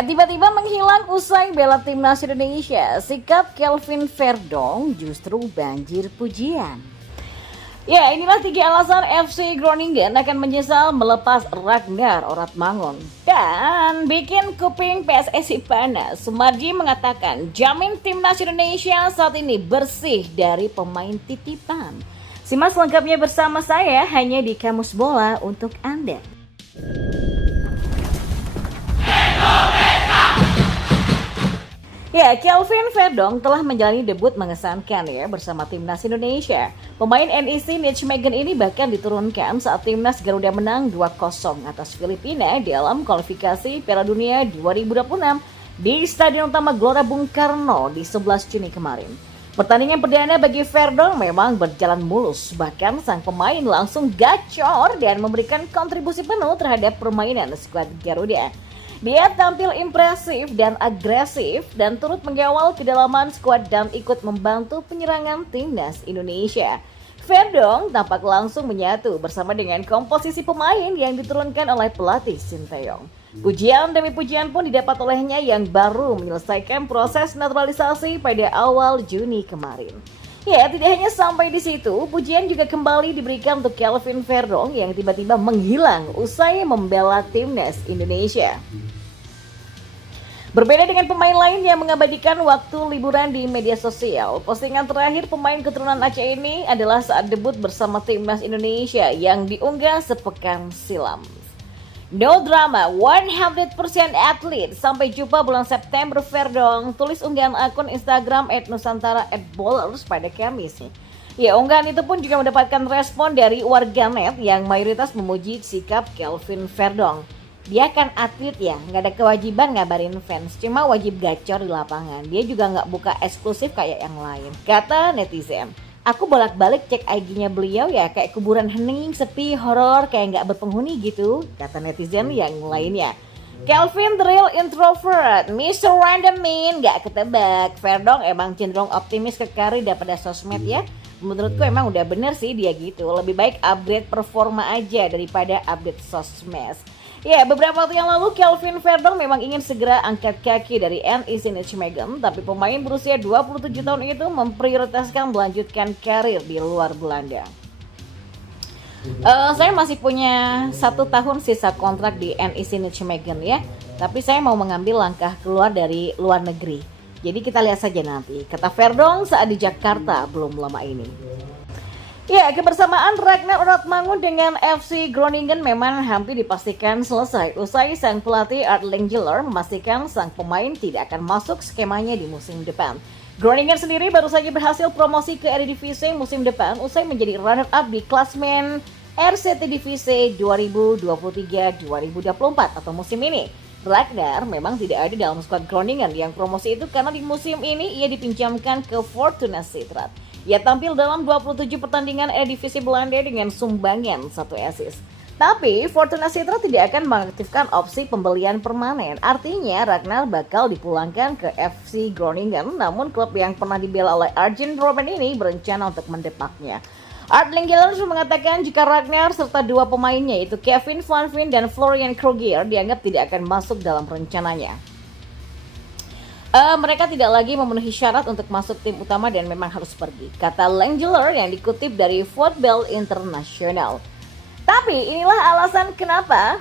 Ya, tiba-tiba menghilang usai bela timnas Indonesia. Sikap Kelvin Verdong justru banjir pujian. Ya, inilah 3 alasan FC Groningen akan menyesal melepas Ragnar Oratmangun dan bikin kuping PSSI panas. Sumarji mengatakan jamin timnas Indonesia saat ini bersih dari pemain titipan. Simak selengkapnya bersama saya hanya di Kamus Bola untuk Anda. Ya, Kelvin Verdong telah menjalani debut mengesankan ya bersama timnas Indonesia. Pemain NEC Nijmegen ini bahkan diturunkan saat timnas Garuda menang 2-0 atas Filipina dalam kualifikasi Piala Dunia 2026 di Stadion Utama Gelora Bung Karno di 11 Juni kemarin. Pertandingan perdana bagi Verdong memang berjalan mulus, bahkan sang pemain langsung gacor dan memberikan kontribusi penuh terhadap permainan skuad Garuda. Dia tampil impresif dan agresif dan turut mengawal kedalaman skuad dan ikut membantu penyerangan timnas Indonesia. Verdong tampak langsung menyatu bersama dengan komposisi pemain yang diturunkan oleh pelatih Sinteyong. Pujian demi pujian pun didapat olehnya yang baru menyelesaikan proses naturalisasi pada awal Juni kemarin. Ya, tidak hanya sampai di situ, pujian juga kembali diberikan untuk Kelvin Verdong yang tiba-tiba menghilang usai membela timnas Indonesia. Berbeda dengan pemain lain yang mengabadikan waktu liburan di media sosial, postingan terakhir pemain keturunan Aceh ini adalah saat debut bersama timnas Indonesia yang diunggah sepekan silam. No drama, 100% atlet. Sampai jumpa bulan September Verdong, tulis unggahan akun Instagram @nusantara@bowlers pada Kamis. Ya, unggahan itu pun juga mendapatkan respon dari warganet yang mayoritas memuji sikap Kelvin Verdong. Dia kan atlet ya, nggak ada kewajiban ngabarin fans, cuma wajib gacor di lapangan. Dia juga nggak buka eksklusif kayak yang lain, kata netizen. Aku bolak-balik cek IG-nya beliau ya kayak kuburan hening, sepi, horor, kayak nggak berpenghuni gitu, kata netizen yang lainnya. Kelvin the real introvert, Mr. Random Man, nggak ketebak. Verdong emang cenderung optimis ke karir daripada sosmed ya. Menurutku emang udah bener sih dia gitu, lebih baik upgrade performa aja daripada update sosmed. Ya, beberapa waktu yang lalu Kelvin Verdong memang ingin segera angkat kaki dari NEC Nijmegen, tapi pemain berusia 27 tahun itu memprioritaskan melanjutkan karir di luar Belanda. Saya masih punya 1 tahun sisa kontrak di NEC Nijmegen ya, tapi saya mau mengambil langkah keluar dari luar negeri. Jadi kita lihat saja nanti, kata Verdong saat di Jakarta belum lama ini. Ya, kebersamaan Ragnar Oratmangun dengan FC Groningen memang hampir dipastikan selesai usai sang pelatih Art Lindeler memastikan sang pemain tidak akan masuk skemanya di musim depan. Groningen sendiri baru saja berhasil promosi ke Eredivisie musim depan usai menjadi runner-up di klasmen RCT Divisi 2023-2024 atau musim ini. Ragnar memang tidak ada dalam skuad Groningen yang promosi itu karena di musim ini ia dipinjamkan ke Fortuna Sittard. Ia tampil dalam 27 pertandingan Eredivisie Belanda dengan sumbangan 1 assist. Tapi Fortuna Sittard tidak akan mengaktifkan opsi pembelian permanen. Artinya Ragnar bakal dipulangkan ke FC Groningen, namun klub yang pernah dibela oleh Arjen Robben ini berencana untuk mendepaknya. Art Lindeler mengatakan jika Ragnar serta 2 pemainnya yaitu Kevin Van Veen dan Florian Kruger dianggap tidak akan masuk dalam rencananya. Mereka tidak lagi memenuhi syarat untuk masuk tim utama dan memang harus pergi, kata Lindeler yang dikutip dari Football International. Tapi inilah alasan kenapa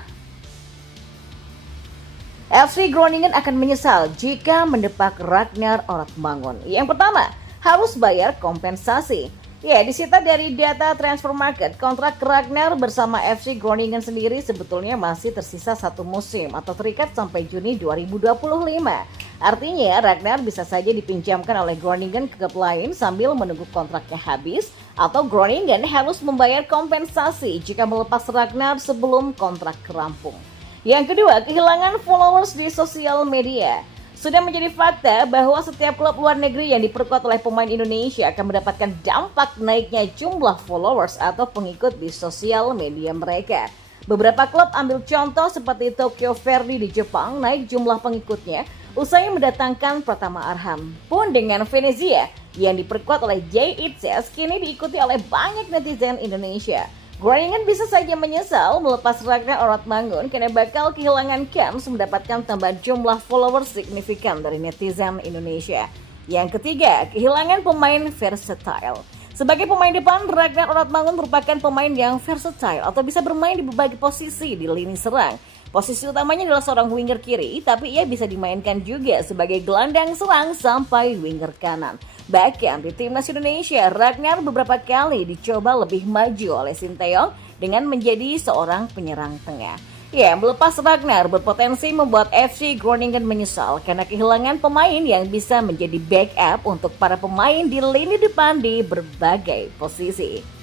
FC Groningen akan menyesal jika mendepak Ragnar Oratmangun. Yang pertama, harus bayar kompensasi. Ya, disita dari data transfer market, kontrak Ragnar bersama FC Groningen sendiri sebetulnya masih tersisa 1 musim atau terikat sampai Juni 2025. Artinya Ragnar bisa saja dipinjamkan oleh Groningen ke klub lain sambil menunggu kontraknya habis, atau Groningen harus membayar kompensasi jika melepas Ragnar sebelum kontrak rampung. Yang kedua, kehilangan followers di sosial media. Sudah menjadi fakta bahwa setiap klub luar negeri yang diperkuat oleh pemain Indonesia akan mendapatkan dampak naiknya jumlah followers atau pengikut di sosial media mereka. Beberapa klub ambil contoh seperti Tokyo Verdy di Jepang naik jumlah pengikutnya usai mendatangkan Pratama Arham. Pun dengan Venezia yang diperkuat oleh Jay Itzes kini diikuti oleh banyak netizen Indonesia. Groningen bisa saja menyesal melepas Ragnar Oratmangun karena bakal kehilangan kans mendapatkan tambahan jumlah followers signifikan dari netizen Indonesia. Yang ketiga, kehilangan pemain versatile. Sebagai pemain depan, Ragnar Oratmangun merupakan pemain yang versatile atau bisa bermain di berbagai posisi di lini serang. Posisi utamanya adalah seorang winger kiri, tapi ia bisa dimainkan juga sebagai gelandang serang sampai winger kanan. Bahkan di timnas Indonesia, Ragnar beberapa kali dicoba lebih maju oleh Sinteyong dengan menjadi seorang penyerang tengah. Ya, melepas Ragnar berpotensi membuat FC Groningen menyesal karena kehilangan pemain yang bisa menjadi backup untuk para pemain di lini depan di berbagai posisi.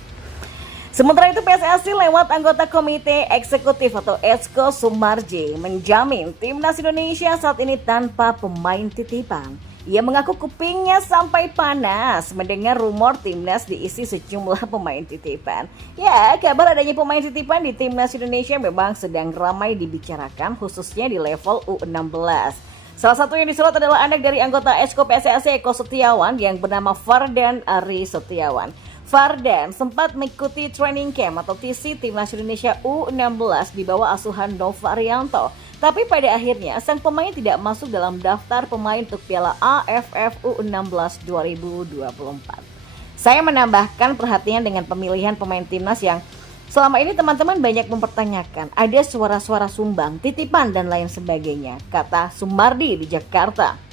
Sementara itu PSSI lewat anggota Komite Eksekutif atau Esko Sumarji menjamin timnas Indonesia saat ini tanpa pemain titipan. Ia mengaku kupingnya sampai panas mendengar rumor timnas diisi sejumlah pemain titipan. Ya, kabar adanya pemain titipan di timnas Indonesia memang sedang ramai dibicarakan khususnya di level U16. Salah satu yang disorot adalah anak dari anggota Esko PSSI Eko Setiawan yang bernama Fardan Ari Setiawan. Fardan sempat mengikuti training camp atau TC Timnas Indonesia U16 di bawah asuhan Nova Arianto. Tapi pada akhirnya sang pemain tidak masuk dalam daftar pemain untuk Piala AFF U16 2024. Saya menambahkan perhatian dengan pemilihan pemain timnas yang selama ini teman-teman banyak mempertanyakan. Ada suara-suara sumbang, titipan dan lain sebagainya, kata Sumardi di Jakarta.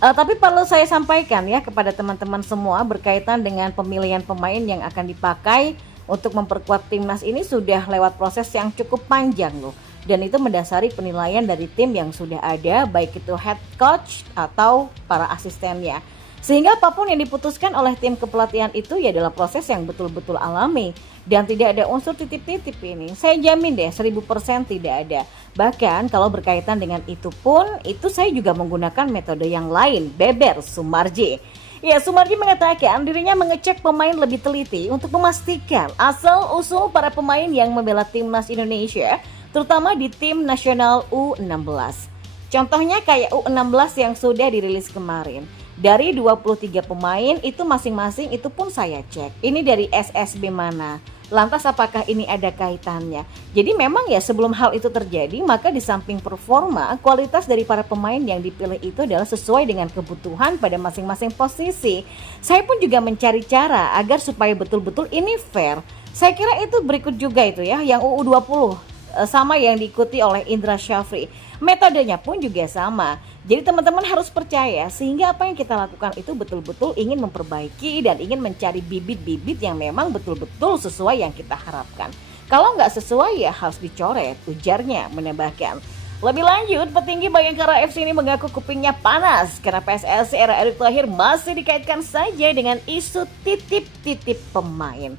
Tapi perlu saya sampaikan ya kepada teman-teman semua berkaitan dengan pemilihan pemain yang akan dipakai untuk memperkuat timnas ini sudah lewat proses yang cukup panjang loh. Dan itu mendasari penilaian dari tim yang sudah ada, baik itu head coach atau para asistennya. Sehingga apapun yang diputuskan oleh tim kepelatihan itu ya adalah proses yang betul-betul alami. Dan tidak ada unsur titip-titip ini. Saya jamin deh 1000% tidak ada. Bahkan kalau berkaitan dengan itu pun, itu saya juga menggunakan metode yang lain, beber Sumarji. Ya, Sumarji mengatakan dirinya mengecek pemain lebih teliti untuk memastikan asal-usul para pemain yang membela timnas Indonesia, terutama di tim nasional U16. Contohnya kayak U16 yang sudah dirilis kemarin. Dari 23 pemain itu masing-masing itu pun saya cek. Ini dari SSB mana? Lantas apakah ini ada kaitannya? Jadi memang ya sebelum hal itu terjadi, maka di samping performa, kualitas dari para pemain yang dipilih itu adalah sesuai dengan kebutuhan pada masing-masing posisi. Saya pun juga mencari cara agar supaya betul-betul ini fair. Saya kira itu berikut juga itu ya, yang UU20 sama yang diikuti oleh Indra Syafri. Metodenya pun juga sama. Jadi teman-teman harus percaya sehingga apa yang kita lakukan itu betul-betul ingin memperbaiki dan ingin mencari bibit-bibit yang memang betul-betul sesuai yang kita harapkan. Kalau nggak sesuai ya harus dicoret, ujarnya menambahkan. Lebih lanjut, petinggi Bayangkara FC ini mengaku kupingnya panas karena PSSI era Erick Thohir masih dikaitkan saja dengan isu titip-titip pemain.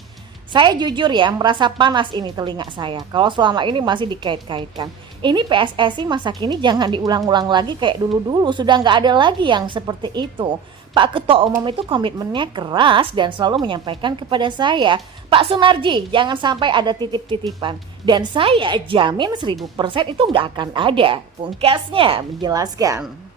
Saya jujur ya merasa panas ini telinga saya kalau selama ini masih dikait-kaitkan. Ini PSSI masa kini jangan diulang-ulang lagi kayak dulu-dulu, sudah nggak ada lagi yang seperti itu. Pak Ketua Umum itu komitmennya keras dan selalu menyampaikan kepada saya, Pak Sumarji jangan sampai ada titip-titipan. Dan saya jamin 1000% itu nggak akan ada, pungkasnya menjelaskan.